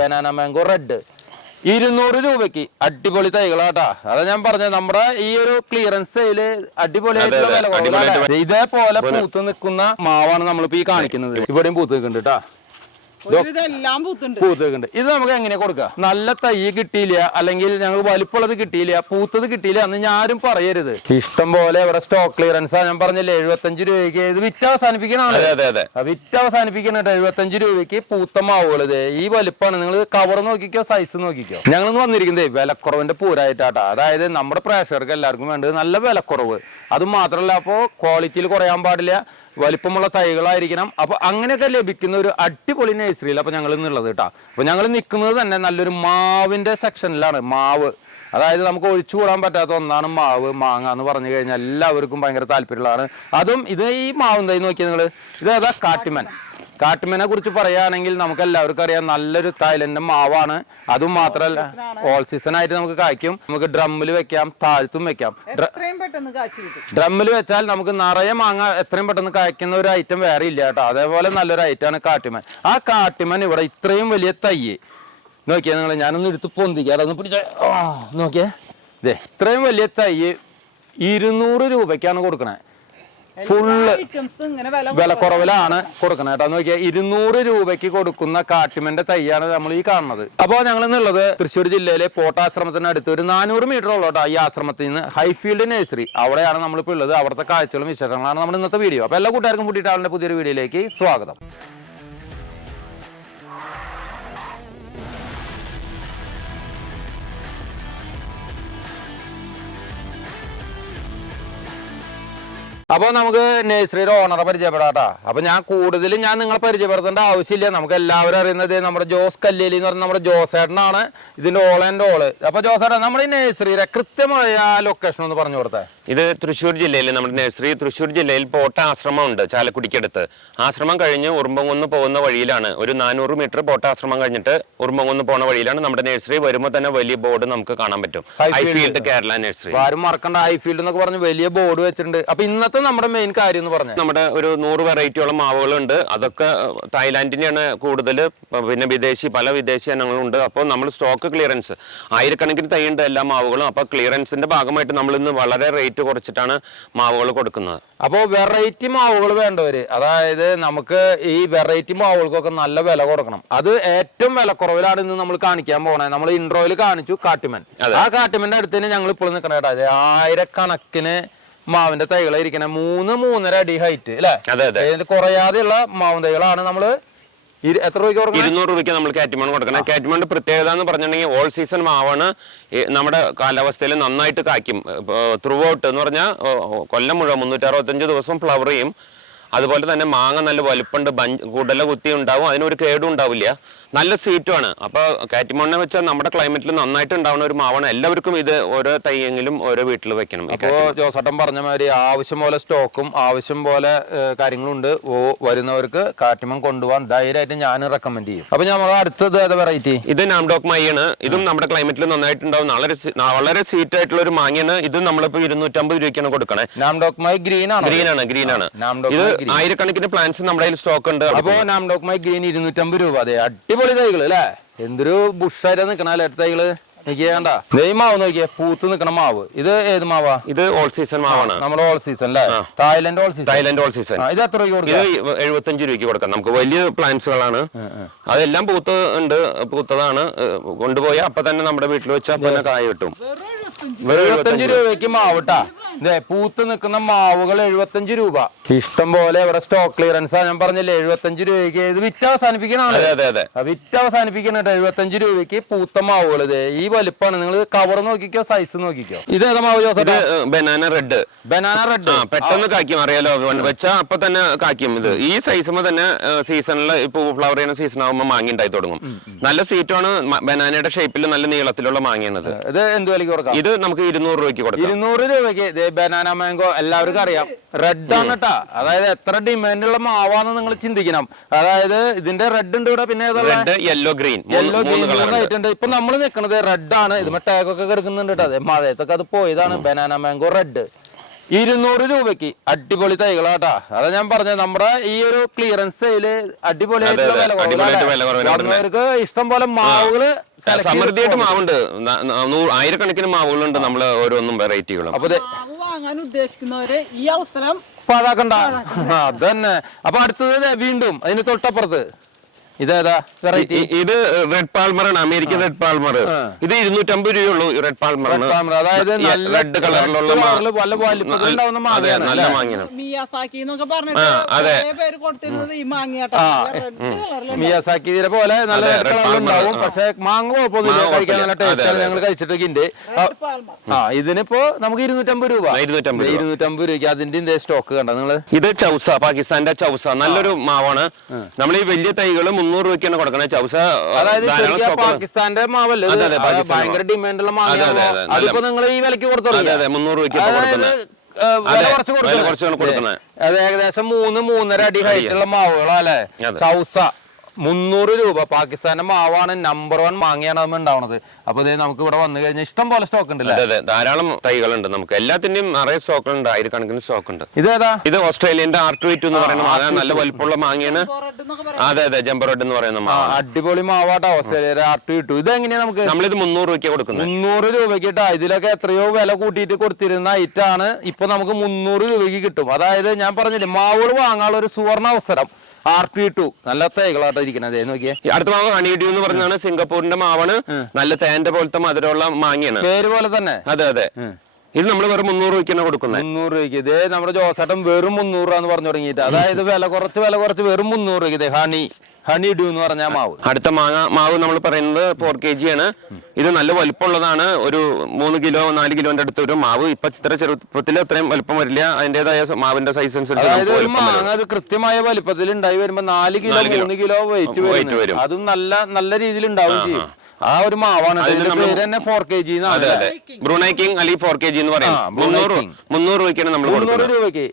Banana mango red ഇരുന്നൂറ് രൂപയ്ക്ക് അടിപൊളി തൈകളാട്ടാ. അതാ ഞാൻ പറഞ്ഞ നമ്മുടെ ഈ ഒരു ക്ലിയറൻസ് സെയിൽ അടിപൊളിയായിട്ടുള്ള വില ഇതേപോലെ പൂത്ത് നിൽക്കുന്ന മാവാണ് നമ്മളിപ്പോ ഈ കാണിക്കുന്നത്. ഇവിടെയും പൂത്ത് നിൽക്കുന്നുണ്ട് കേട്ടാ പൂത്തുണ്ട്. പൂത്ത് ഇത് നമുക്ക് എങ്ങനെ കൊടുക്കാം? നല്ല തൈ കിട്ടിയില്ല അല്ലെങ്കിൽ ഞങ്ങൾ വലിപ്പമുള്ളത് കിട്ടിയില്ല പൂത്തത് കിട്ടിയില്ല എന്ന് ഞാനും പറയരുത്. ഇഷ്ടം പോലെ ഇവിടെ സ്റ്റോക്ക് ക്ലിയറൻസ് ഞാൻ പറഞ്ഞില്ലേ എഴുപത്തഞ്ച് രൂപയ്ക്ക് ഇത് വിറ്റ് അവസാനിപ്പിക്കണതാണ്. അതെ അതെ അതെ. ആ വിറ്റ് അവസാനിപ്പിക്കുന്നുണ്ട് എഴുപത്തഞ്ച് രൂപയ്ക്ക് പൂത്ത മാവുകൾ ഈ വലിപ്പമാണ് നിങ്ങൾ കവർ നോക്കിക്കോ സൈസ് നോക്കിക്കോ. ഞങ്ങൾ വന്നിരിക്കുന്നത് വിലക്കുറവിന്റെ പൂരായിട്ടാട്ടാ. അതായത് നമ്മുടെ പ്രേക്ഷകർക്ക് എല്ലാവർക്കും വേണ്ടത് നല്ല വിലക്കുറവ്. അത് മാത്രമല്ല അപ്പോൾ ക്വാളിറ്റിയിൽ കുറയാൻ പാടില്ല. വലിപ്പമുള്ള തൈകളായിരിക്കണം. അപ്പൊ അങ്ങനെയൊക്കെ ലഭിക്കുന്ന ഒരു അടിപൊളി നഴ്സറിയിൽ അപ്പൊ ഞങ്ങൾ ഇന്നുള്ളത് കേട്ടോ. അപ്പൊ ഞങ്ങൾ നിൽക്കുന്നത് തന്നെ നല്ലൊരു മാവിന്റെ സെക്ഷനിലാണ് മാവ്. അതായത് നമുക്ക് ഒഴിച്ചുകൂടാൻ പറ്റാത്ത ഒന്നാണ് മാവ് മാങ്ങ എന്ന് പറഞ്ഞു കഴിഞ്ഞാൽ എല്ലാവർക്കും ഭയങ്കര താല്പര്യമുള്ളതാണ്. അതും ഇത് ഈ മാവും തൈ നോക്കിയാൽ നിങ്ങൾ ഇത് ഏതാ? കാട്ടിമൻ. കാട്ടുമനെ കുറിച്ച് പറയുകയാണെങ്കിൽ നമുക്ക് എല്ലാവർക്കും അറിയാം നല്ലൊരു തായ്ലൻഡ് മാവാണ്. അതും മാത്രമല്ല ഓൾ സീസൺ ആയിട്ട് നമുക്ക് കായ്ക്കും. നമുക്ക് ഡ്രമ്മിൽ വെക്കാം താഴ്ത്തും വെക്കാം. ഡ്രമ്മിൽ വെച്ചാൽ നമുക്ക് നിറയെ മാങ്ങ എത്രയും പെട്ടെന്ന് കായ്ക്കുന്ന ഒരു ഐറ്റം വേറെ ഇല്ല കേട്ടോ. അതേപോലെ നല്ലൊരു ഐറ്റമാണ് കാട്ടുമൻ. ആ കാട്ടുമൻ ഇവിടെ ഇത്രയും വലിയ തൈ നോക്കിയാ നിങ്ങൾ ഞാനൊന്ന് എടുത്ത് പൊന്തിക്കാം. ഒന്ന് പിടിച്ച നോക്കിയേ. ഇതേ ഇത്രയും വലിയ തൈ ഇരുന്നൂറ് രൂപയ്ക്കാണ് കൊടുക്കണേ. ഫുള്ള് വിലക്കുറവിലാണ് കൊടുക്കുന്നത് കേട്ടോ. നോക്കിയാൽ ഇരുന്നൂറ് രൂപയ്ക്ക് കൊടുക്കുന്ന കാട്ടുമന്റെ തൈയാണ് നമ്മൾ ഈ കാണുന്നത്. അപ്പോൾ ഞങ്ങൾ എന്നുള്ളത് തൃശ്ശൂർ ജില്ലയിലെ പോട്ടാശ്രമത്തിന് അടുത്ത് ഒരു നാനൂറ് മീറ്റർ ഉള്ളൂ കേട്ടോ ഈ ആശ്രമത്തിൽ നിന്ന് ഹൈഫീൽഡ് നഴ്സറി അവിടെയാണ് നമ്മളിപ്പോൾ ഉള്ളത്. അവിടുത്തെ കാഴ്ചകളും വിശേഷങ്ങളാണ് നമ്മൾ ഇന്നത്തെ വീഡിയോ അപ്പോൾ എല്ലാ കൂട്ടുകാർക്കും കൂട്ടിയിട്ട് ആളുടെ പുതിയൊരു വീഡിയോയിലേക്ക് സ്വാഗതം. അപ്പോൾ നമുക്ക് നഴ്സറിയുടെ ഓണറെ പരിചയപ്പെടാട്ടാ. അപ്പോൾ ഞാൻ കൂടുതലും ഞാൻ നിങ്ങളെ പരിചയപ്പെടുത്തേണ്ട ആവശ്യമില്ല. നമുക്ക് എല്ലാവരും അറിയുന്നത് നമ്മുടെ ജോസ് കല്ലേലി എന്ന് പറഞ്ഞ നമ്മുടെ ജോസേട്ടനാണ്. ഇതിന്റെ ഓൾ ആൻഡ് ഓൾ അപ്പോൾ ജോസേട്ടൻ നമ്മുടെ ഈ നഴ്സറിയുടെ കൃത്യമായ ലൊക്കേഷൻ ഒന്ന് പറഞ്ഞു കൊടുത്തേ. ഇത് തൃശ്ശൂർ ജില്ലയിൽ നമ്മുടെ നഴ്സറി തൃശ്ശൂർ ജില്ലയിൽ പോട്ട ആശ്രമം ഉണ്ട് ചാലക്കുടിക്കടുത്ത്. ആശ്രമം കഴിഞ്ഞ് ഉറുമ്പകുന്ന് പോകുന്ന വഴിയിലാണ്. ഒരു നാനൂറ് മീറ്റർ പോട്ട ആശ്രമം കഴിഞ്ഞിട്ട് ഉറുമ്പകുന്ന് പോകുന്ന വഴിയിലാണ് നമ്മുടെ നഴ്സറി വരുമ്പോൾ തന്നെ വലിയ ബോർഡ് നമുക്ക് കാണാൻ പറ്റും. ഐ ഫീൽഡ് കേരള നഴ്സറി ആരും മറക്കണ്ട. ഹൈഫീൽഡ് എന്നൊക്കെ പറഞ്ഞ് വലിയ ബോർഡ് വെച്ചിട്ടുണ്ട്. അപ്പോൾ ഇന്നത്തെ നമ്മുടെ മെയിൻ കാര്യം എന്ന് പറഞ്ഞാൽ. നമ്മുടെ ഒരു നൂറ് വെറൈറ്റിയോളം മാവുകളുണ്ട്. അതൊക്കെ തായ്ലാന്റിന്റെയാണ് കൂടുതൽ പിന്നെ വിദേശി പല വിദേശി ഇനങ്ങളുണ്ട്. അപ്പോൾ നമ്മൾ സ്റ്റോക്ക് ക്ലിയറൻസ് ആയിരക്കണക്കിന് തൈയുണ്ട് എല്ലാ മാവുകളും. അപ്പോൾ ക്ലിയറൻസിന്റെ ഭാഗമായിട്ട് നമ്മൾ ഇന്ന് വളരെ റേറ്റ് കുറച്ചിട്ടാണ് മാവുകൾ കൊടുക്കുന്നത്. അപ്പോൾ വെറൈറ്റി മാവുകൾ വേണ്ടവര് അതായത് നമുക്ക് ഈ വെറൈറ്റി മാവുകൾക്കൊക്കെ നല്ല വില കൊടുക്കണം. അത് ഏറ്റവും വിലക്കുറവിലാണ് ഇന്ന് നമ്മൾ കാണിക്കാൻ പോകണേ നമ്മൾ ഇൻട്രോയിൽ കാണിച്ചു കാട്ടുമൻ. ആ കാട്ടുമന്റെ അടുത്ത് തന്നെ ഞങ്ങൾ ഇപ്പോൾ നിൽക്കണ കേട്ടോ. അതെ ആയിരക്കണക്കിന് മാവിന്റെ തൈകളായിരിക്കണം. മൂന്ന് മൂന്നര അടി ഹൈറ്റ് അല്ലേ? അതെ അതെ. കുറയാതെ കുറയാതെയുള്ള മാവും തൈകളാണ് നമ്മൾ എത്ര രൂപയ്ക്ക് ഇരുന്നൂറ് രൂപയ്ക്ക് നമ്മൾ കാറ്റ്മൺ കൊടുക്കണം. കാറ്റ്മണിന്റെ പ്രത്യേകത എന്ന് പറഞ്ഞിട്ടുണ്ടെങ്കിൽ ഓൾ സീസൺ മാവാണ് നമ്മുടെ കാലാവസ്ഥയിൽ നന്നായിട്ട് കായ്ക്കും. ത്രൂ ഔട്ട് എന്ന് പറഞ്ഞാൽ കൊല്ലം മുഴുവൻ മുന്നൂറ്റി അറുപത്തഞ്ച് ദിവസം ഫ്ലവർ ചെയ്യും. അതുപോലെ തന്നെ മാങ്ങ നല്ല വലുപ്പമുണ്ട് ബഞ്ച് കുടല കുത്തി ഉണ്ടാവും അതിനൊരു കേടും ഉണ്ടാവില്ല. നല്ല സ്വീറ്റുമാണ് അപ്പോൾ കാറ്റിമോണിനെ വെച്ചാൽ നമ്മുടെ ക്ലൈമറ്റിൽ നന്നായിട്ട് ഉണ്ടാവുന്ന ഒരു മാവാണ്. എല്ലാവർക്കും ഇത് ഓരോ തൈയെങ്കിലും ഓരോ വീട്ടിൽ വെക്കണം അപ്പോൾ അപ്പോ ജോസട്ടൻ പറഞ്ഞ മാതിരി ആവശ്യം പോലെ സ്റ്റോക്കും ആവശ്യം പോലെ കാര്യങ്ങളുണ്ട്. വരുന്നവർക്ക് കാറ്റിമോൺ കൊണ്ടുപോകാൻ ധൈര്യമായിട്ട് ഞാൻ റെക്കമെൻഡ് ചെയ്യും. അപ്പൊ നമ്മൾ അടുത്തത് ഏതാ വെറൈറ്റി ഇത് നാംഡോക്ക് മൈയാണ് ഇതും നമ്മുടെ ക്ലൈമറ്റിൽ നന്നായിട്ടുണ്ടാവും. വളരെ വളരെ സ്വീറ്റ് ആയിട്ടുള്ള ഒരു മാങ്ങയാണ്. ഇത് നമ്മളിപ്പോൾ ഇരുന്നൂറ്റമ്പത് രൂപയ്ക്കാണ് കൊടുക്കണേ. നാംഡോക്ക് മൈ ഗ്രീൻ ആണ്? ഗ്രീൻ ആണ് ഗ്രീൻ ആണ് ഇത് ആയിരക്കണക്കിന് പ്ലാന്റ്സ് നമ്മുടെ സ്റ്റോക്ക് ഉണ്ട്. അപ്പോ നാംഡോക്ക് മൈ ഗ്രീൻ ഇരുന്നൂറ്റമ്പത് രൂപ. അതെ അടിപൊളി തൈകൾ അല്ലേ? എന്തൊരു ബുഷായിട്ട് നിക്കണ അല്ലേ തൈകൾ? മാവ് നോക്കിയേ പൂത്ത് നിക്കണ മാവ്. ഇത് ഏത് മാവാ? ഇത് ഓൾ സീസൺ മാവാണ്. നമ്മുടെ ഓൾ സീസൺ അല്ലേ? Thailand all season Thailand all season ഇത് എത്ര രൂപ ഇത് എഴുപത്തഞ്ച് രൂപയ്ക്ക് കൊടുക്കാം. നമുക്ക് വലിയ പ്ലാന്റ്സുകളാണ്. അതെല്ലാം പൂത്ത് ഉണ്ട് പൂത്തതാണ്. കൊണ്ടുപോയി അപ്പൊ തന്നെ നമ്മുടെ വീട്ടിൽ വെച്ച് അപ്പൊ തന്നെ കായ കിട്ടും എഴുപത്തഞ്ച് രൂപയ്ക്ക് മാവട്ടാ. ഇതേ പൂത്ത് നിൽക്കുന്ന മാവുകൾ എഴുപത്തഞ്ച് രൂപ. ഇഷ്ടം പോലെ ഇവിടെ സ്റ്റോക്ക് ക്ലിയറൻസ് ഞാൻ പറഞ്ഞില്ലേ എഴുപത്തഞ്ച് രൂപയ്ക്ക് ഇത് വിറ്റ് അവസാനിപ്പിക്കണാണ് അതെ അതെ അതെ. ആ, വിറ്റ് അവസാനിപ്പിക്കണം കേട്ടോ. എഴുപത്തഞ്ച് രൂപയ്ക്ക് പൂത്ത മാവുകൾ. ഇത് ഈ വലിപ്പാണ് നിങ്ങൾ കവർ നോക്കിക്കോ സൈസ് നോക്കിക്കോ. ഇത് ഏതാ മാവ് Joseph banana red banana red ആ പെട്ടെന്ന് കാക്കും അറിയാലോ വെച്ചാ അപ്പൊ തന്നെ കാക്കും ഇത്. ഈ സൈസുമ്പോ തന്നെ സീസണിൽ ഇപ്പൊ ഫ്ലവർ ചെയ്യുന്ന സീസൺ ആകുമ്പോൾ മാങ്ങ ഉണ്ടായി തുടങ്ങും. നല്ല സീറ്റാണ് ബനാനയുടെ ഷേപ്പിൽ നല്ല നീളത്തിലുള്ള മാങ്ങയാണത്. ഇത് എന്ത് വിലക്ക് കൊടുക്കാം? ഇത് നമുക്ക് ഇരുന്നൂറ് രൂപയ്ക്ക് കൊടുക്കാം. ഇരുന്നൂറ് രൂപയ്ക്ക്. ബനാന മാംഗോ എല്ലാവർക്കും അറിയാം. റെഡ് ആണ് കേട്ടാ അതായത് എത്ര ഡിമാൻഡ് ഉള്ള മാവാന്ന് നിങ്ങൾ ചിന്തിക്കണം. അതായത് ഇതിന്റെ റെഡ് ഉണ്ട് ഇവിടെ പിന്നെ red yellow green yellow green ആയിട്ടുണ്ട് ഇപ്പൊ നമ്മൾ നിൽക്കുന്നത് റെഡ് ആണ്. ഇത് ടാഗ് ഒക്കെ കിടക്കുന്നുണ്ട് കേട്ടോ അതെ മഴയത്തൊക്കെ അത് പോയതാണ്. ബനാന മാംഗോ റെഡ് ഇരുന്നൂറ് രൂപയ്ക്ക് അടിപൊളി തൈകളാട്ടാ. അതാ ഞാൻ പറഞ്ഞത് നമ്മുടെ ഈ ഒരു ക്ലിയറൻസ് സെയിൽ അടിപൊളിയായിട്ടുള്ള അതെ, വില അടിപൊളിയായിട്ട് വില കുറവിന് കുറവുള്ളവർക്ക് ഇഷ്ടം പോലെ മാവുകൾ സമൃദ്ധിയായിട്ട് മാവുണ്ട്. ആയിരക്കണക്കിന് മാവുകളുണ്ട് നമ്മൾ ഓരോന്നും വെറൈറ്റികളും. അപ്പൊ വാങ്ങാൻ ഉദ്ദേശിക്കുന്നവര് ഈ അവസരം പാഴാക്കണ്ട. അതന്നെ. അപ്പൊ അടുത്തത് വീണ്ടും അതിന് തൊട്ടപ്പുറത്ത്. ഇതേതാ? വെറൈറ്റി ഇ- ഇത് റെഡ് പാൽമർ ആണ്. അമേരിക്കൻ റെഡ് പാൽമർ ഇത് ഇരുന്നൂറ്റമ്പത് രൂപയുള്ളൂ റെഡ് പാൽമർ അതായത് റെഡ് കളറിലുള്ള നല്ല? മാങ്ങയാണ്. മിയാസാക്കി എന്നൊക്കെ പറഞ്ഞിട്ട് ഇതിനെ പോലെ നല്ല. ഉണ്ടാവും. പക്ഷെ മാങ്ങ കുഴപ്പമൊന്നുമില്ല. കഴിക്കാൻ നല്ല. ടേസ്റ്റ് ഞങ്ങൾ കഴിച്ചിട്ടൊക്കെ ഉണ്ട്. ആ ഇതിനിപ്പോ നമുക്ക് ഇരുന്നൂറ്റമ്പത് രൂപ. ഇരുന്നൂറ്റമ്പത്. ഇരുന്നൂറ്റമ്പത് രൂപയ്ക്ക് അതിന്റെ ഇതേ സ്റ്റോക്ക് കണ്ടോ നിങ്ങൾ? ഇത് ചൗസ പാകിസ്ഥാന്റെ ചൗസ. നല്ലൊരു മാവാണ്. നമ്മൾ ഈ വലിയ തൈകൾ മുന്നൂറ് രൂപയ്ക്കാണ് കൊടുക്കണ ചൗസ. പാകിസ്ഥാന്റെ മാവല്ലേ ഭയങ്കര ഡിമാൻഡ് ഡിമാൻഡുള്ള നല്ല- അതിപ്പോ നിങ്ങൾ ഈ വിലക്ക് കൊടുത്തു അതെ അതെ മുന്നൂറ് രൂപയ്ക്ക് കൊടുക്കുന്നത് ഏകദേശം മൂന്ന് മൂന്നര അടി ഹൈറ്റുള്ള മാവുകളാ അല്ലെ? ചൗസ. മുന്നൂറ് രൂപ. പാകിസ്ഥാന്റെ മാവാണ് നമ്പർ വൺ മാങ്ങയാണ് നമ്മൾ ഉണ്ടാവുന്നത് അപ്പൊ ഇത് നമുക്ക് ഇവിടെ വന്നു കഴിഞ്ഞാൽ ഇഷ്ടം പോലെ സ്റ്റോക്ക് ഉണ്ടല്ലേ? അതെ അതെ. ധാരാളം തൈകളുണ്ട് നമുക്ക്. എല്ലാത്തിന്റെയും നിറയെ സ്റ്റോക്ക് ഉണ്ട്. ആയിരക്കണക്കിന് സ്റ്റോക്ക് ഉണ്ട്. ഇത് ഏതാ? ഇത് ഓസ്ട്രേലിയന്റെ ആർട്ട് ടു എന്ന് പറയുന്ന മാങ്ങ നല്ല വലിപ്പമുള്ള മാങ്ങയാണ്. അതെ അതെ. ജംബറോഡ് എന്ന് പറയുന്ന മാങ്ങ. അടിപൊളി മാവാട്ടോ ഓസ്ട്രേലിയ ആർട്ട് ഇത് എങ്ങനെയാ നമുക്ക്? നമ്മളിത് മുന്നൂറ് രൂപയ്ക്ക് കൊടുക്കുന്നത്. മുന്നൂറ് രൂപയ്ക്ക് ഇട്ടാ ഇതിലൊക്കെ എത്രയോ വില കൂട്ടിയിട്ട് കൊടുത്തിരുന്ന ഐറ്റാണ് ഇപ്പൊ നമുക്ക് മുന്നൂറ് രൂപയ്ക്ക് കിട്ടും. അതായത് ഞാൻ പറഞ്ഞില്ലേ മാവുകൾ വാങ്ങാനുള്ള ഒരു സുവർണ അവസരം. ആർ പി ടു നല്ല തൈകളാട്ടോ ഇരിക്കുന്നത്. നോക്കിയേ. അടുത്ത മാവ് ഹണി ഡ്യൂ എന്ന് പറഞ്ഞാണ് സിംഗപ്പൂരിന്റെ മാവാണ്. നല്ല തേന്റെ പോലത്തെ മധുരമുള്ള മാങ്ങയാണ്. പേര് പോലെ തന്നെ. അതെ അതെ. ഇത് നമ്മൾ വെറും മുന്നൂറ് രൂപയ്ക്കാണ് കൊടുക്കുന്നത്. മുന്നൂറ് രൂപയ്ക്ക്. ഇതേ നമ്മുടെ ജോസേട്ടൻ വെറും മുന്നൂറ് രൂപ എന്ന് പറഞ്ഞു തുടങ്ങിയിട്ട്. അതായത് വില കുറച്ച് വില കുറച്ച് വെറും മുന്നൂറ് രൂപയ്ക്ക് ഹണി. ഹണി ഡ്യൂ എന്ന് പറഞ്ഞ മാവ്. അടുത്ത മാങ്ങ മാവ് നമ്മൾ പറയുന്നത് ഫോർ കെ ജി ആണ്. ഇത് നല്ല വലിപ്പമുള്ളതാണ്. ഒരു മൂന്ന് കിലോ നാല് കിലോന്റെ അടുത്ത് ഒരു മാവ്. ഇപ്പൊ ചിത്ര ചെറുപ്പത്തിൽ അത്രയും വലുപ്പം വരില്ല. അതിന്റേതായ മാവിന്റെ സൈസ് അനുസരിച്ച്. മാങ്ങ അത് കൃത്യമായ വലുപ്പത്തിൽ ഉണ്ടായി വരുമ്പോ നാല് കിലോ. മൂന്ന് കിലോ വെയിറ്റ് വരും. അതും നല്ല നല്ല രീതിയിൽ ഉണ്ടാവും ചെയ്യും. ആ ഒരു മാവാണ്. പേര് തന്നെ ഫോർ കെ ജി അതെ അതെ. ബ്രൂണൈ കിങ് അല്ലെങ്കിൽ ഫോർ കെ ജി എന്ന് പറയും ആ, ബ്രൂണൈ മുന്നൂറ് മുന്നൂറ് രൂപയ്ക്കാണ് നമ്മൾ മുന്നൂറ് രൂപയ്ക്ക്.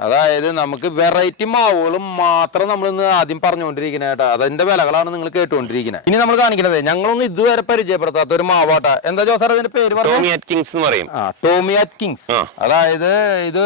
അതായത് നമുക്ക് വെറൈറ്റി മാവുകളും മാത്രം നമ്മൾ ഇന്ന് ആദ്യം പറഞ്ഞുകൊണ്ടിരിക്കുന്നത് കേട്ടോ. അതിന്റെ വിലകളാണ് നിങ്ങൾ കേട്ടുകൊണ്ടിരിക്കുന്നത് ഇനി നമ്മൾ കാണിക്കുന്നത് ഞങ്ങളൊന്നും ഇതുവരെ പരിചയപ്പെടുത്താത്ത ഒരു മാവാട്ട. എന്താ ജോസാർ അതിന്റെ പേര് ടോമി കിങ്സ് എന്ന് പറയും. ആ ടോമി കിങ്സ് അതായത് ഇത്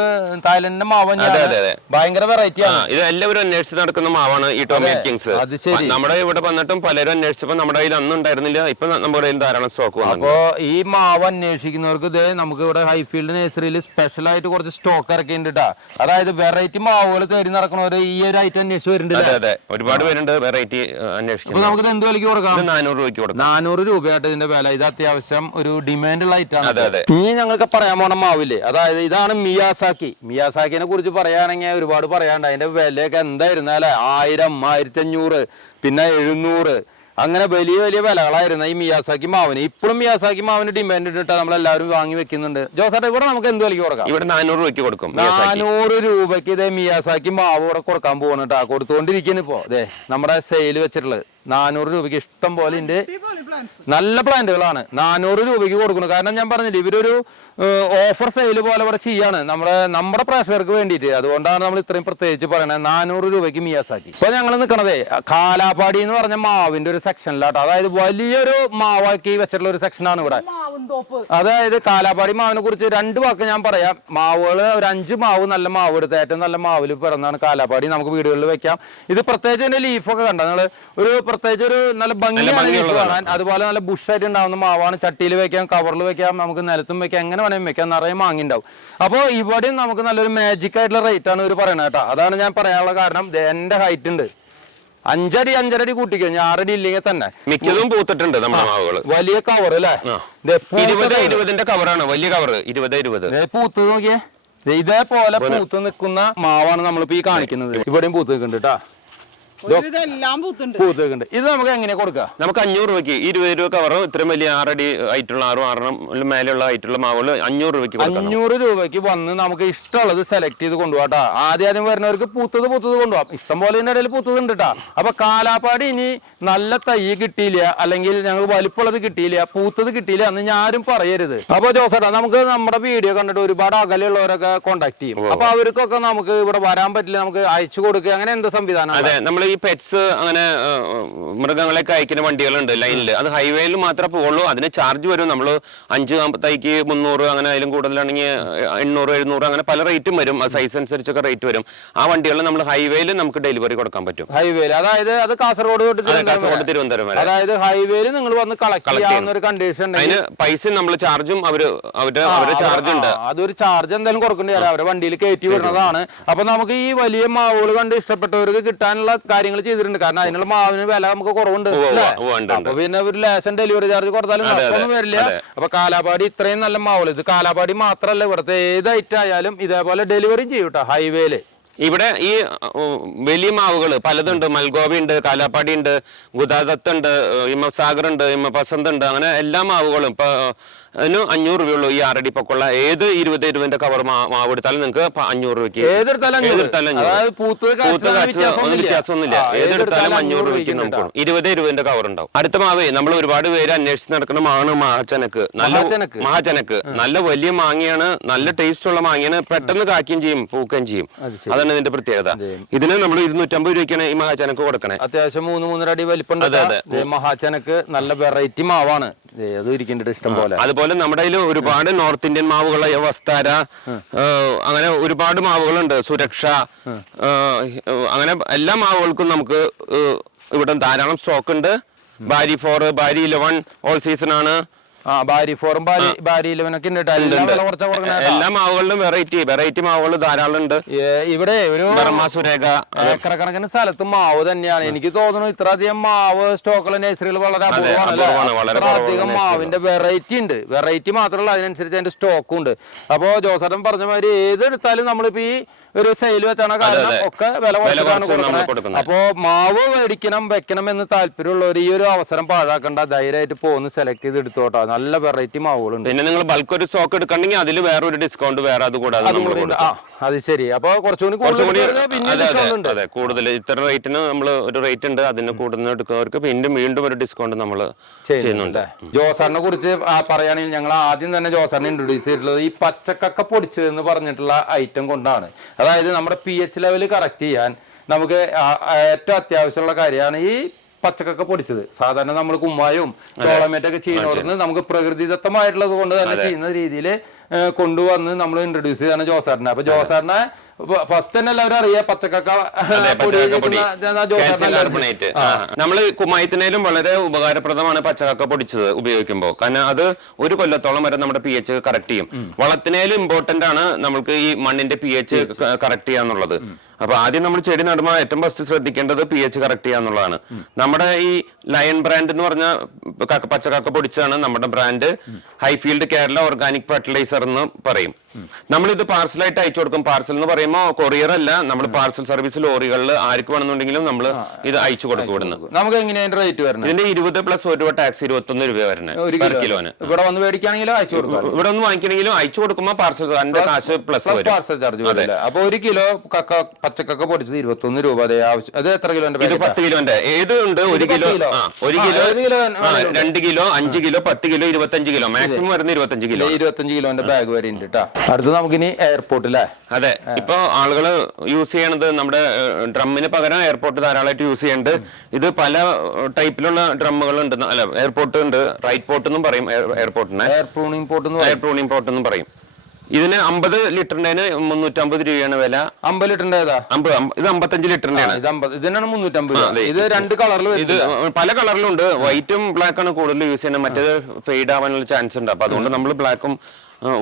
തായ്ലൻഡിന്റെ മാവ് അതെ, അതെ, അതെ. ഭയങ്കര വെറൈറ്റി ആണ്. ഇത് എല്ലാവരും അന്വേഷിച്ച് നടക്കുന്ന മാവാണ് ഈ ടോമി കിങ്സ് അത് ശരി. നമ്മുടെ ഇവിടെ വന്നിട്ടും പലരും അന്വേഷിച്ചപ്പോൾ നമ്മുടെ കയ്യിൽ അന്നും ഉണ്ടായിരുന്നില്ല ഇപ്പൊ നമ്മുടെ കയ്യിൽ ധാരാളം സ്റ്റോക്ക് വന്നു അപ്പോ ഈ മാവ് അന്വേഷിക്കുന്നവർക്ക് ഇത് നമുക്ക് ഇവിടെ ഹൈഫീൽഡ് നേഴ്സറിയിൽ സ്പെഷ്യൽ ആയിട്ട് കുറച്ച് സ്റ്റോക്ക് ഇറക്കിയിട്ടുണ്ട് ട്ടാ. അതായത് വെറൈറ്റി മാവുകൾ തേടി നടക്കുന്നവര് ഈ ഒരു ഐറ്റം അന്വേഷിച്ച് അതെ വരുന്നുണ്ട് അതെ ഒരുപാട് പേരുണ്ട് വെറൈറ്റി അപ്പൊ അന്വേഷിക്കുന്നത് നമുക്ക് എന്ത് വിലക്ക് കൊടുക്കാം? നാനൂറ് രൂപയ്ക്ക് കൊടുക്കാം. നാനൂറ് രൂപയായിട്ട് ഇതിന്റെ വില. ഇത് അത്യാവശ്യം ഒരു ഡിമാൻഡ് ഉള്ള ഐറ്റം അതെ, അതെ. ഇനി ഞങ്ങൾക്ക് പറയാൻ പോണ മാവില്ലേ? അതായത് ഇതാണ് മിയാസാക്കി. മിയാസാക്കിനെ കുറിച്ച് പറയുകയാണെങ്കിൽ ഒരുപാട് പറയാണ്ട് അതിന്റെ വിലയൊക്കെ എന്തായിരുന്നാലേ? ആയിരം ആയിരത്തി അഞ്ഞൂറ് പിന്നെ എഴുന്നൂറ് അങ്ങനെ വലിയ വലിയ വിലകളായിരുന്നു ഈ മിയാസാക്കി മാവിന്. ഇപ്പോഴും മിയാസാക്കി മാവിന് ഡിമാൻഡ് ഇട്ടിട്ട് നമ്മളെല്ലാവരും വാങ്ങി വെക്കുന്നുണ്ട്. ജോസാട്ടെ ഇവിടെ നമുക്ക് എന്ത് വിലക്ക് കൊടുക്കാം? ഇവിടെ നാനൂറ് രൂപയ്ക്ക് കൊടുക്കും. നാനൂറ് രൂപയ്ക്ക് ഇതേ മിയാസാക്കി മാവ് ഇവിടെ കൊടുക്കാൻ പോകണട്ടാ കൊടുത്തുകൊണ്ടിരിക്കുന്നു ഇപ്പോ. അതെ നമ്മുടെ സെയിൽ വെച്ചിട്ടുള്ളത്. നാനൂറ് രൂപയ്ക്ക് ഇഷ്ടം പോലെ ഉണ്ട്. നല്ല പ്ലാന്റുകളാണ്. നാനൂറ് രൂപയ്ക്ക് കൊടുക്കുന്നു. കാരണം ഞാൻ പറഞ്ഞില്ല ഇവരൊരു ഓഫർ സെയിൽ പോലെ ഇവിടെ ചെയ്യാണ്. നമ്മുടെ നമ്മുടെ പ്രേക്ഷകർക്ക് വേണ്ടിയിട്ട്. അതുകൊണ്ടാണ് നമ്മൾ ഇത്രയും പ്രത്യേകിച്ച് പറയുന്നത് നാനൂറ് രൂപയ്ക്ക് മിയാസാക്കി. ഇപ്പൊ ഞങ്ങൾ നിൽക്കണതേ കാലാപ്പാടി എന്ന് പറഞ്ഞ മാവിന്റെ ഒരു സെക്ഷനിലാട്ടോ അതായത് വലിയൊരു മാവാക്കി വെച്ചിട്ടുള്ള ഒരു സെക്ഷനാണ് ഇവിടെ. അതായത് കാലാപ്പാടി മാവിനെ കുറിച്ച് രണ്ട് വാക്ക് ഞാൻ പറയാം. മാവുകൾ ഒരു അഞ്ച് മാവ് നല്ല മാവ് എടുത്ത് ഏറ്റവും നല്ല മാവിൽ പിറന്നാണ് കാലാപ്പാടി. നമുക്ക് വീടുകളിൽ വെക്കാം. ഇത് പ്രത്യേകിച്ച് ഇതിന്റെ ലീഫൊക്കെ കണ്ട? നിങ്ങൾ ഒരു പ്രത്യേകിച്ച് ഒരു നല്ല ഭംഗിയാണ് ലീഫ് ഭംഗിയുള്ളതാണ്. കാണാൻ. അതുപോലെ നല്ല ബുഷായിട്ട് ഉണ്ടാവുന്ന മാവാണ്. ചട്ടിയിൽ വെക്കാം കവറിൽ വെക്കാം നമുക്ക് നിലത്തും വെക്കാം എങ്ങനെ വേണമെങ്കിലും വെക്കാം നിറയെ മാങ്ങി ഉണ്ടാവും അപ്പോൾ ഇവിടെയും നമുക്ക് നല്ലൊരു മാജിക് ആയിട്ടുള്ള റേറ്റ് ആണ് ഇവർ പറയുന്നത് കേട്ടോ. അതാണ് ഞാൻ പറയാനുള്ള കാരണം. ദേ എന്റെ ഹൈറ്റ് ഉണ്ട്. അഞ്ചടി അഞ്ചരടി കൂട്ടിക്കോ. ഞാൻ ആറടി ഇല്ലെങ്കിൽ തന്നെ. മിക്കതും പൂത്തിട്ടുണ്ട് നമ്മുടെ മാവുകൾ വലിയ കവർ അല്ലേ? ഇരുപത്. ഇരുപതിന്റെ കവറാണ് വലിയ കവർ ഇരുപത് ഇരുപത്. പൂത്ത് നോക്കിയേ. ഇതേപോലെ പൂത്ത് നിൽക്കുന്ന മാവാണ് നമ്മളിപ്പോ ഈ കാണിക്കുന്നത്. ഇവിടെയും പൂത്ത് നിൽക്കുന്നുണ്ട് കേട്ടാ. പൂത്തുണ്ട്. പൂത്ത് ഇത് നമുക്ക് എങ്ങനെ കൊടുക്കാം? നമുക്ക് അഞ്ഞൂറ് രൂപയ്ക്ക് ഇരുപത് രൂപ കവറും ഇത്രയും വലിയ ആറടി ആയിട്ടുള്ള ആറും ആറെണ്ണം മേലെയുള്ള ആയിട്ടുള്ള മാവുകൾ അഞ്ഞൂറ് രൂപയ്ക്ക് കൊടുക്കണം അഞ്ഞൂറ് രൂപയ്ക്ക് വന്ന് നമുക്ക് ഇഷ്ടമുള്ളത് സെലക്ട് ചെയ്ത് കൊണ്ടുപോകാം ആദ്യം ആദ്യം വരുന്നവർക്ക് പൂത്തത് പൂത്തത് കൊണ്ടുപോകാം. ഇഷ്ടം പോലെ തന്നെ ഇടയിൽ പൂത്തത് ഉണ്ട് കേട്ടാ അപ്പൊ കാലാപ്പാടി ഇനി നല്ല തൈ കിട്ടിയില്ല അല്ലെങ്കിൽ ഞങ്ങൾ വലുപ്പുള്ളത് കിട്ടിയില്ല പൂത്തത് കിട്ടിയില്ല എന്ന് ഞാനും പറയരുത്. അപ്പൊ ജോസേട്ടാ നമുക്ക് നമ്മുടെ വീഡിയോ കണ്ടിട്ട് ഒരുപാട് അകലെയുള്ളവരൊക്കെ കോണ്ടാക്ട് ചെയ്യും. അപ്പൊ അവർക്കൊക്കെ നമുക്ക് ഇവിടെ വരാൻ പറ്റില്ല നമുക്ക് അയച്ചു കൊടുക്കുക. അങ്ങനെ എന്ത് സംവിധാനം അതെ നമ്മൾ ഈ ഈ പെറ്റ്സ് അങ്ങനെ മൃഗങ്ങളെ അയക്കുന്ന വണ്ടികളുണ്ട് ലൈനിൽ അത് ഹൈവേയിൽ മാത്രമേ പോകുള്ളൂ അതിന് ചാർജ് വരും. നമ്മൾ അഞ്ച് തൈക്ക് മുന്നൂറ് അങ്ങനെ അതിലും കൂടുതലാണെങ്കിൽ എണ്ണൂറ് എഴുന്നൂറ് അങ്ങനെ പല റേറ്റും വരും. ആ സൈസ് അനുസരിച്ചൊക്കെ റേറ്റ് വരും. ആ വണ്ടികൾ നമ്മൾ ഹൈവേയിൽ നമുക്ക് ഡെലിവറി കൊടുക്കാൻ പറ്റും. ഹൈവേയിൽ അതായത് അത് കാസർഗോഡ് കാസർഗോഡ്. തിരുവനന്തപുരം വരെ. അതായത് ഹൈവേയിൽ നിങ്ങൾ വന്ന് കളക്ട് ചെയ്യാവുന്ന ഒരു കണ്ടീഷൻ അതിന് പൈസ നമ്മൾ ചാർജും അവർ അവരുടെ അവരുടെ ചാർജ് ഉണ്ട്. അതൊരു ചാർജ് എന്തായാലും കൊടുക്കേണ്ടി വരാം. അവരുടെ വണ്ടിയിൽ കയറ്റി വിടുന്നതാണ്. അപ്പൊ നമുക്ക് ഈ വലിയ മാവുകൾ കണ്ട് ഇഷ്ടപ്പെട്ടവർക്ക് കിട്ടാനുള്ള കാര്യങ്ങൾ ചെയ്തിട്ടുണ്ട്. കാരണം അതിനുള്ള മാവിന് വില നമുക്ക് കുറവുണ്ട്. അപ്പൊ പിന്നെ ഒരു ലേശം ഡെലിവറി ചാർജ് കൊടുത്താലും നഷ്ടമൊന്നും വരില്ല. അപ്പൊ കാലാപാടി ഇത്രയും നല്ല മാവുള്ള ഇത് കാലാപാടി മാത്രല്ല ഇവിടുത്തെ ഏത് ഐറ്റം ആയാലും ഇതേപോലെ ഡെലിവറി ചെയ്യും കേട്ടോ ഹൈവേയിൽ ഇവിടെ ഈ വലിയ മാവുകൾ പലതുണ്ട്. മൽഗോബി ഉണ്ട് കാലാപ്പാടി ഉണ്ട് ഗുദാദത്ത് ഉണ്ട് ഇമ്മസാഗർ ഉണ്ട് ഇമ്മപസന്ത് ഉണ്ട് അങ്ങനെ എല്ലാ മാവുകളും. ഇപ്പൊ അഞ്ഞൂറ് രൂപയുള്ളൂ ഈ ആറടി പൊക്കമുള്ള ഏത് ഇരുപത് ഇരുപതിന്റെ കവർ മാവ് എടുത്താലും നിങ്ങൾക്ക് അഞ്ഞൂറ് രൂപയ്ക്ക് ഏതെടുത്താലും വ്യത്യാസമൊന്നുമില്ല. ഏതെടുത്താലും അഞ്ഞൂറ് രൂപയ്ക്ക് നമുക്ക് ഇരുപത് രൂപന്റെ കവർ ഉണ്ടാവും. അടുത്ത മാവേ നമ്മൾ ഒരുപാട് പേര് അന്വേഷിച്ച് നടക്കുന്ന മാവാണ് മഹാചനക്ക് നല്ല മഹാചനക്ക്. നല്ല വലിയ മാങ്ങയാണ് നല്ല ടേസ്റ്റ് ഉള്ള മാങ്ങയാണ്. പെട്ടെന്ന് കാക്കുകയും ചെയ്യും പൂക്കുകയും ചെയ്യും. അതാണ് ഇതിന്റെ പ്രത്യേകത. ഇതിന് നമ്മൾ ഇരുന്നൂറ്റമ്പത് രൂപയ്ക്കാണ് ഈ മഹാചനക്ക് കൊടുക്കണേ. അത്യാവശ്യം മൂന്ന് മൂന്നര അടി വലിപ്പം മഹാചനക്ക്. നല്ല വെറൈറ്റി മാവാണ്. അത് ഇഷ്ടം പോലെ. അതുപോലെ നമ്മുടെ കയ്യിൽ ഒരുപാട് നോർത്ത് ഇന്ത്യൻ മാവുകൾ വസ്താര അങ്ങനെ ഒരുപാട് മാവുകളുണ്ട്. സുരക്ഷ അങ്ങനെ എല്ലാ മാവുകൾക്കും നമുക്ക് ഇവിടെ ധാരാളം സ്റ്റോക്ക് ഉണ്ട്. Bari four Bari eleven all season ആണ്. ആ ബാരി ഫോറും ബാരി ബാരി ഇലവനൊക്കെ ഉണ്ട് എല്ലാം മാവുകളിലും വെറൈറ്റി വെറൈറ്റി മാവുകൾ ധാരാളം ഉണ്ട് ഇവിടെ ഒരു സുരേഖ ഏക്കറക്കണക്കിന് സ്ഥലത്ത് മാവ് തന്നെയാണ്. എനിക്ക് തോന്നുന്നു ഇത്ര അധികം മാവ് സ്റ്റോക്കുള്ള നഴ്സറികൾ വളരെ അധികം മാവിന്റെ വെറൈറ്റി ഉണ്ട്. വെറൈറ്റി മാത്രമല്ല അതിനനുസരിച്ച് അതിന്റെ സ്റ്റോക്കും ഉണ്ട്. അപ്പോ ജോസേട്ടൻ പറഞ്ഞ മാതിരി ഏതെടുത്താലും നമ്മളിപ്പോ ഈ ഒരു സെയിൽ വെച്ചാണ് കാരണം ഒക്കെ വില കുറച്ചാണ് കുറച്ച് കൊടുക്കുന്നത്. അപ്പോ മാവ് മേടിക്കണം വെക്കണം എന്ന് താല്പര്യമുള്ളവർ ഈ ഒരു അവസരം പാഴാക്കണ്ട. ധൈര്യമായിട്ട് പോകുന്ന സെലക്ട് ചെയ്ത് എടുത്തോട്ടോ നല്ല വെറൈറ്റി മാവുകളുണ്ട്. പിന്നെ നിങ്ങൾ ബൾക്ക് ഒരു സ്റ്റോക്ക് എടുക്കണമെങ്കിൽ അതിൽ വേറെ ഒരു ഡിസ്കൗണ്ട് വേറെ അത് കൂടാതെ അതും ശരി. അപ്പൊ കുറച്ചുകൂടി കുറച്ചും കൂടുതൽ കൂടുതൽ ഇത്ര റേറ്റിന് നമ്മൾ ഒരു റേറ്റ് ഉണ്ട്. അതിന് കൂടുതൽ എടുക്കുന്നവർക്ക് പിന്നെ വീണ്ടും ഒരു ഡിസ്കൗണ്ട് നമ്മൾ ചെയ്യുന്നുണ്ട്. ജോസാറിനെ കുറിച്ച് പറയുകയാണെങ്കിൽ ഞങ്ങൾ ആദ്യം തന്നെ ജോസാറിനെ ഇൻട്രൊഡ്യൂസ് ചെയ്തിട്ടുള്ളത് ഈ പച്ചക്കൊക്കെ പൊടിച്ചത് എന്ന് പറഞ്ഞിട്ടുള്ള ഐറ്റം കൊണ്ടാണ്. അതായത് നമ്മുടെ പി എച്ച് ലെവൽ കറക്റ്റ് ചെയ്യാൻ നമുക്ക് ഏറ്റവും അത്യാവശ്യമുള്ള കാര്യമാണ് ഈ പച്ചക്കൊക്കെ പൊടിച്ചത്. സാധാരണ നമ്മൾ കുമ്മായും ചോളമേറ്റൊക്കെ ചെയ്യുന്നവർന്ന് നമുക്ക് പ്രകൃതിദത്തമായിട്ടുള്ളത് കൊണ്ട് തന്നെ ചെയ്യുന്ന രീതിയിൽ കൊണ്ടുവന്ന് നമ്മൾ ഇൻട്രൊഡ്യൂസ് ചെയ്താണ് ജോസാറിനെ. അപ്പൊ ജോസാറിനെ ഫസ്റ്റ് തന്നെ എല്ലാവരും അറിയാം പച്ചക്കക്ക നമ്മൾ കുമ്മായത്തിനേലും വളരെ ഉപകാരപ്രദമാണ് പച്ചക്കക്ക പൊടിച്ചത് ഉപയോഗിക്കുമ്പോൾ കാരണം അത് ഒരു കൊല്ലത്തോളം വരെ നമ്മുടെ പി എച്ച് കറക്റ്റ് ചെയ്യും വളത്തിനേലും ഇമ്പോർട്ടന്റ് ആണ് നമ്മൾക്ക് ഈ മണ്ണിന്റെ പി എച്ച് കറക്റ്റ് ചെയ്യാന്നുള്ളത്. അപ്പൊ ആദ്യം നമ്മൾ ചെടി നടുമ്പോൾ ഏറ്റവും ഫസ്റ്റ് ശ്രദ്ധിക്കേണ്ടത് പി എച്ച് കറക്റ്റ് ചെയ്യാന്നുള്ളതാണ് നമ്മുടെ ഈ ലയൺ ബ്രാൻഡ് എന്ന് പറഞ്ഞ പച്ചക്കാക്ക പൊടിച്ചാണ് നമ്മുടെ brand Highfield Kerala organic fertiliser എന്ന് പറയും. നമ്മളിത് പാർസലായിട്ട് അയച്ചു കൊടുക്കും. പാർസൽ എന്ന് പറയുമ്പോൾ കൊറിയർ അല്ല നമ്മൾ പാർസൽ സർവീസ് ലോറികളിൽ ആർക്ക് വേണമെന്നുണ്ടെങ്കിലും നമ്മൾ ഇത് അയച്ചു കൊടുക്കും ഇവിടുന്ന്. നമുക്ക് എങ്ങനെയാണ് റേറ്റ് വരുന്നത് ഇതിന്റെ ഇരുപത് പ്ലസ് ഒരു രൂപ ടാക്സ് ഇരുപത്തൊന്ന് രൂപ വരുന്നത് ഒരു പെർ കിലോന്. ഇവിടെ വന്ന് മേടിക്കുകയാണെങ്കിലും അയച്ചു കൊടുക്കും ഇവിടെ ഒന്ന് വാങ്ങിക്കണമെങ്കിലും അയച്ചു കൊടുക്കുമ്പോൾ പാർസൽ അതിന്റെ കാശ് പ്ലസ് പാർസൽ ചാർജ് അപ്പൊ ഒരു കിലോ കക്ക പച്ചക്കക്ക പൊടിച്ചത് ഇരുപത്തൊന്ന് രൂപ അതെ ആവശ്യം. അത് എത്ര കിലോന്റെ ഇത് പത്ത് കിലോന്റെ. ഏത് ഉണ്ട്? ഒരു കിലോ ആ ഒരു കിലോ ആ, രണ്ട് കിലോ അഞ്ച് കിലോ പത്ത് കിലോ ഇരുപത്തഞ്ച് കിലോ. മാക്സിമം വരുന്ന ഇരുപത്തഞ്ച് കിലോ ഇരുപത്തഞ്ച് കിലോന്റെ ബാഗ് വരെ ഉണ്ട് കേട്ടോ അടുത്ത് നമുക്കിനി എയർപോർട്ടിലെ അതെ. ഇപ്പൊ ആളുകൾ യൂസ് ചെയ്യണത് നമ്മുടെ ഡ്രമ്മിന് പകരം എയർപോർട്ട് ധാരാളമായിട്ട് യൂസ് ചെയ്യുന്നുണ്ട് ഇത് പല ടൈപ്പിലുള്ള ഡ്രമ്മുകൾ ഉണ്ട്. അല്ല എയർപോർട്ട് ഉണ്ട് റൈറ്റ് പോർട്ട് എന്നും പറയും എയർപോർട്ടിനെ എയർ പ്രൂണിംഗ് പോർട്ട് എന്ന് എയർ പ്രൂണിംഗ് പോർട്ട് എന്നും പറയും. ഇതിന് അമ്പത് ലിറ്ററിന്റെ മുന്നൂറ്റമ്പത് രൂപയാണ് വില. അമ്പത് ലിറ്ററിന്റെ ഏതാ? അമ്പത് അമ്പ- ഇത് അമ്പത്തഞ്ച് ലിറ്ററിന്റെയാണ് ഇത് അമ്പത് ഇതിനാണ് മുന്നൂറ്റമ്പത്. ഇത് രണ്ട് കളറിൽ ഇത് പല കളറിലുണ്ട്. വൈറ്റും ബ്ലാക്ക് ആണ് കൂടുതൽ യൂസ് ചെയ്യുന്നത്. മറ്റേത് ഫെയ്ഡ് ആവാനുള്ള ചാൻസ് ഉണ്ട്. അപ്പൊ അതുകൊണ്ട് നമ്മൾ ബ്ലാക്കും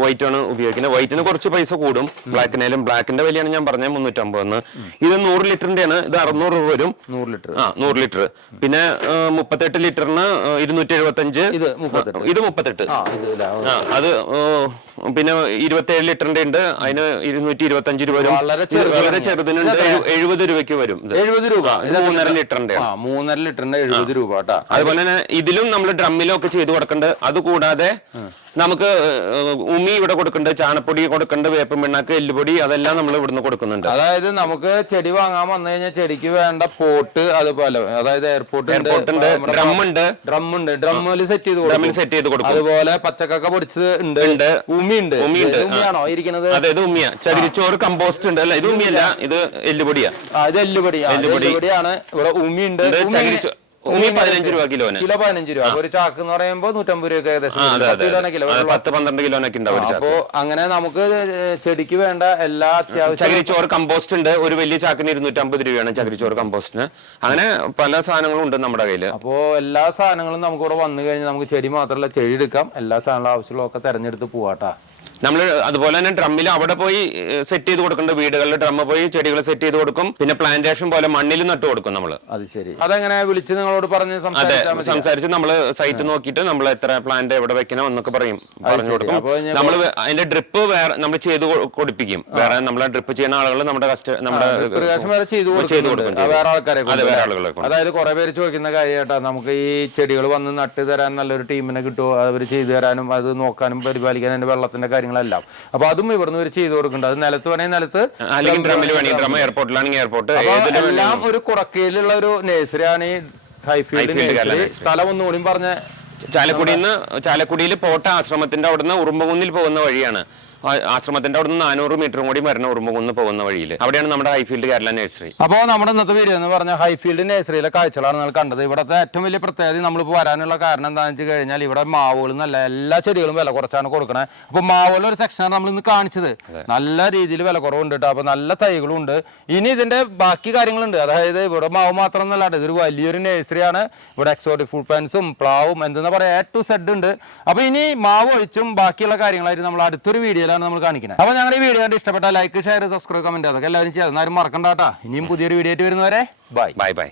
വൈറ്റ് ആണ് ഉപയോഗിക്കുന്നത്. വൈറ്റിന് കുറച്ച് പൈസ കൂടും. ബ്ലാക്കിനായാലും ബ്ലാക്കിന്റെ വിലയാണ് ഞാൻ പറഞ്ഞത്. മുന്നൂറ്റമ്പതെന്ന്. ഇത് നൂറ് ലിറ്ററിന്റെ ആണ് ഇത് അറുന്നൂറ് രൂപ വരും. നൂറ് ലിറ്റർ ആ നൂറ് ലിറ്റർ പിന്നെ മുപ്പത്തെട്ട് ലിറ്ററിന് ഇരുന്നൂറ്റി ഇത് മുപ്പത്തെട്ട്. ഇത് മുപ്പത്തെട്ട്. അത് പിന്നെ ഇരുപത്തേഴ് ലിറ്ററിന്റെ ഉണ്ട്. അതിന് ഇരുന്നൂറ്റി ഇരുപത്തഞ്ച് രൂപ വരും. വളരെ ചെറുതിനുണ്ട് എഴുപത് രൂപയ്ക്ക് വരും. എഴുപത് രൂപ. മൂന്നര ലിറ്ററിന്റെ. മൂന്നര ലിറ്ററിന്റെ എഴുപത് രൂപ കേട്ടോ. അതുപോലെ തന്നെ ഇതിലും നമ്മൾ ഡ്രമ്മിലും ഒക്കെ ചെയ്ത് കൊടുക്കേണ്ടത് അതുകൂടാതെ നമുക്ക് ഏഹ്, ഉമി ഇവിടെ കൊടുക്കുന്നുണ്ട് ചാണപ്പൊടി കൊടുക്കുന്നുണ്ട് വേപ്പം പിണ്ണാക്ക് എല്ലുപൊടി അതെല്ലാം നമ്മൾ ഇവിടുന്ന് കൊടുക്കുന്നുണ്ട്. അതായത് നമുക്ക് ചെടി വാങ്ങാൻ വന്നു കഴിഞ്ഞാൽ ചെടിക്ക് വേണ്ട പോട്ട് അതുപോലെ. അതായത് എയർപോർട്ട് എയർപോർട്ടുണ്ട് ഡ്രമ്മുണ്ട് ഡ്രമ്മുണ്ട് ഉണ്ട്. ഡ്രം ഉണ്ട്. ഡ്രമ്മിൽ സെറ്റ് ചെയ്ത് കൊടുക്കും. ഡ്രമ്മിൽ സെറ്റ് ചെയ്ത് കൊടുക്കും. അതുപോലെ പച്ചക്കൊക്കെ പൊടിച്ചത് ഉണ്ട്. ഉണ്ട്. ഉമി ഉണ്ട് ഉമ്മിയുണ്ട്. ഉമ്മിയാണോ ഇരിക്കുന്നത്? അതെ ഇത് ഉമ്മിയ. ചകിരിച്ചോറ് കമ്പോസ്റ്റ് ഉണ്ട് അല്ല? ഇത് ഉമ്മിയല്ല. ഇത് എല്ലുപൊടിയാ. ഇത്. എല്ലുപൊടിയാണ്. ഇവിടെ ഉമി പതിനഞ്ച് രൂപ കിലോന്. കിലോ പതിനഞ്ച് രൂപ. ഒരു ചാക്ക് എന്ന് പറയുമ്പോൾ നൂറ്റമ്പത് രൂപ ഏകദേശം പത്ത് കിലോ പന്ത്രണ്ട് കിലോനൊക്കെ ഉണ്ടാവും അപ്പോ അങ്ങനെ നമുക്ക് ചെടിക്ക് വേണ്ട എല്ലാ അത്യാവശ്യം ചകിരിച്ചോറ് കമ്പോസ്റ്റ് ഉണ്ട്. ഒരു വലിയ ചാക്കിന് ഇരുന്നൂറ്റമ്പത് രൂപയാണ് ചകിരിച്ചോറ് കമ്പോസ്റ്റിന്. അങ്ങനെ പല സാധനങ്ങളും ഉണ്ട് നമ്മുടെ കയ്യിൽ അപ്പോ എല്ലാ സാധനങ്ങളും നമുക്ക് ഇവിടെ വന്നു കഴിഞ്ഞാൽ നമുക്ക് ചെടി മാത്രമല്ല ചെടി എടുക്കാം. എല്ലാ സാധനങ്ങളും ആവശ്യമുള്ളതൊക്കെ തെരഞ്ഞെടുത്ത് പോവാട്ടാ നമ്മൾ അതുപോലെ തന്നെ ഡ്രമ്മിൽ അവിടെ പോയി സെറ്റ് ചെയ്ത് കൊടുക്കുന്നുണ്ട് വീടുകളിൽ ഡ്രമ്മ് പോയി ചെടികൾ സെറ്റ് ചെയ്ത് കൊടുക്കും. പിന്നെ പ്ലാന്റേഷൻ പോലെ മണ്ണിൽ നട്ട് കൊടുക്കും നമ്മൾ അത് ശരി. അതെങ്ങനെ വിളിച്ച് നിങ്ങളോട് പറഞ്ഞ് അതെ സംസാരിച്ച് നമ്മൾ സൈറ്റ് നോക്കിയിട്ട് നമ്മൾ എത്ര പ്ലാന്റ് എവിടെ വെക്കണം എന്നൊക്കെ പറയും. പറഞ്ഞു കൊടുക്കും. നമ്മൾ അതിന്റെ ഡ്രിപ്പ് വേറെ നമ്മൾ ചെയ്ത് കൊടുപ്പിക്കും. വേറെ നമ്മളെ ഡ്രിപ്പ് ചെയ്യുന്ന ആളുകൾ നമ്മുടെ കസ്റ്റ നമ്മുടെ ചെയ്തു കൊടുക്കും, ആ, വേറെ ആൾക്കാരെ അതെ വേറെ ആളുകളെ അതായത് കുറെ പേര് ചോദിക്കുന്ന കാര്യമായിട്ടാ നമുക്ക് ഈ ചെടികൾ വന്ന് നട്ട് തരാൻ നല്ലൊരു ടീമിനെ കിട്ടുമോ അവർ ചെയ്തു തരാനും അത് നോക്കാനും പരിപാലിക്കാനും അതിന്റെ വെള്ളത്തിന്റെ കാര്യങ്ങളെല്ലാം. അപ്പൊ അതും ഇവിടുന്ന് ഇവർ ചെയ്തു കൊടുക്കുന്നുണ്ട്. അത് നിലത്ത് വേണമെങ്കിൽ നിലത്ത് അല്ലെങ്കിൽ ഡ്രമ്മിൽ വേണമെങ്കിൽ ഡ്രം എയർപോർട്ടിലാണെങ്കിൽ എയർപോർട്ട് എല്ലാം ഒരു കുറക്കയിലുള്ള ഒരു നേഴ്സറിയാണ് ഈ ഹൈഫീൽഡ് നഴ്സറി. സ്ഥലം ഒന്നുകൂടിയും പറഞ്ഞ ചാലക്കുടിയിൽ നിന്ന് ചാലക്കുടിയിൽ പോട്ട ആശ്രമത്തിന്റെ അവിടുന്ന് ഉറുമ്പകുന്നിൽ പോകുന്ന വഴിയാണ്. ആ- അവിടെ നിന്ന് നാനൂറ് മീറ്ററും കൂടി വരണ ഉറുമ്പുകുന്ന് പോകുന്ന വഴിയിൽ അവിടെയാണ് നമ്മുടെ ഹൈഫീൽഡ് കേരള നഴ്സറി. അപ്പോൾ നമ്മുടെ ഇന്നത്തെ വീഡിയോ എന്ന് പറഞ്ഞാൽ ഹൈഫീൽഡ് നഴ്സറിയിലെ കാഴ്ചകളാണ് നിങ്ങൾ കണ്ടത്. ഇവിടുത്തെ ഏറ്റവും വലിയ പ്രത്യേകത നമ്മളിപ്പോൾ വരാനുള്ള കാരണം എന്താണെന്ന് വെച്ച് കഴിഞ്ഞാൽ ഇവിടെ നല്ല എല്ലാ ചെടികളും വില കുറച്ചാണ് കൊടുക്കുന്നത് അപ്പോൾ മാവുകളുടെ ഒരു സെക്ഷനാണ് നമ്മൾ ഇന്ന് കാണിച്ചത്. നല്ല രീതിയിൽ വില കുറവുണ്ട് കേട്ടോ അപ്പോൾ നല്ല തൈകളും ഉണ്ട്. ഇനി ഇതിന്റെ ബാക്കി കാര്യങ്ങളുണ്ട്. അതായത് ഇവിടെ മാവ് മാത്രം എന്നല്ലാണ്ട് ഇതൊരു വലിയൊരു നഴ്സറിയാണ് ഇവിടെ എക്സോട്ടിക് ഫുഡ് പ്ലാന്റ്സും പ്ലാവും എന്തെന്നാ പറയുക എ ടു സെഡ് ഉണ്ട്. അപ്പോൾ ഇനി മാവ് ഒഴിച്ചും ബാക്കിയുള്ള കാര്യങ്ങളായിട്ട് നമ്മൾ അടുത്തൊരു വീഡിയോയിലാണ് നമ്മൾ കാണിക്കുന്നത് അപ്പോൾ ഞങ്ങളുടെ ഈ വീഡിയോ ഇഷ്ടപ്പെട്ട ലൈക്ക് ഷെയർ സബ്സ്ക്രൈബ് കമന്റ് അതൊക്കെ എല്ലാവരും ചെയ്യാം. എന്നാലും മറക്കണ്ടാട്ടാ ഇനിയും പുതിയൊരു വീഡിയോ ആയിട്ട് വരുന്നവരെ ബൈ ബൈ ബൈ